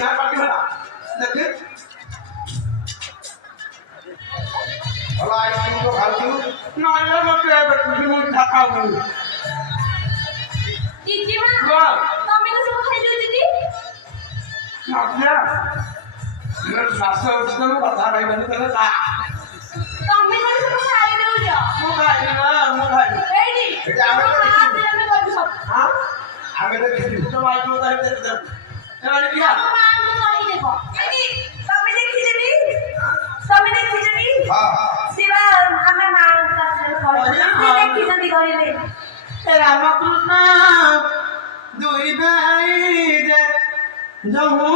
না পাটি না দেখে ওলা আইসক্রিম তো খাচ্ছি না না মতে তুমি খাও না দিদি মা তুমি তো সব খাইছো দিদি আচ্ছা মেরে শাস্ত্র উৎসব কথা ভাইবানি তাহলে তা তুমি তো সব খাই দাও মো খাই না মো খাই এই নি এটা আমি আমি কইব সব হ্যাঁ আমি দেখি তো ভাই তো তাই দেখতে এবারে কি মা আমি কই দেব এই তুমি দেখি দিবি তুমি দেখি দিবি হ্যাঁ শিবা আমার মা কাছে কই দেখি যদি কইলে রামকৃষ্ণ দুই ভাই যে জহু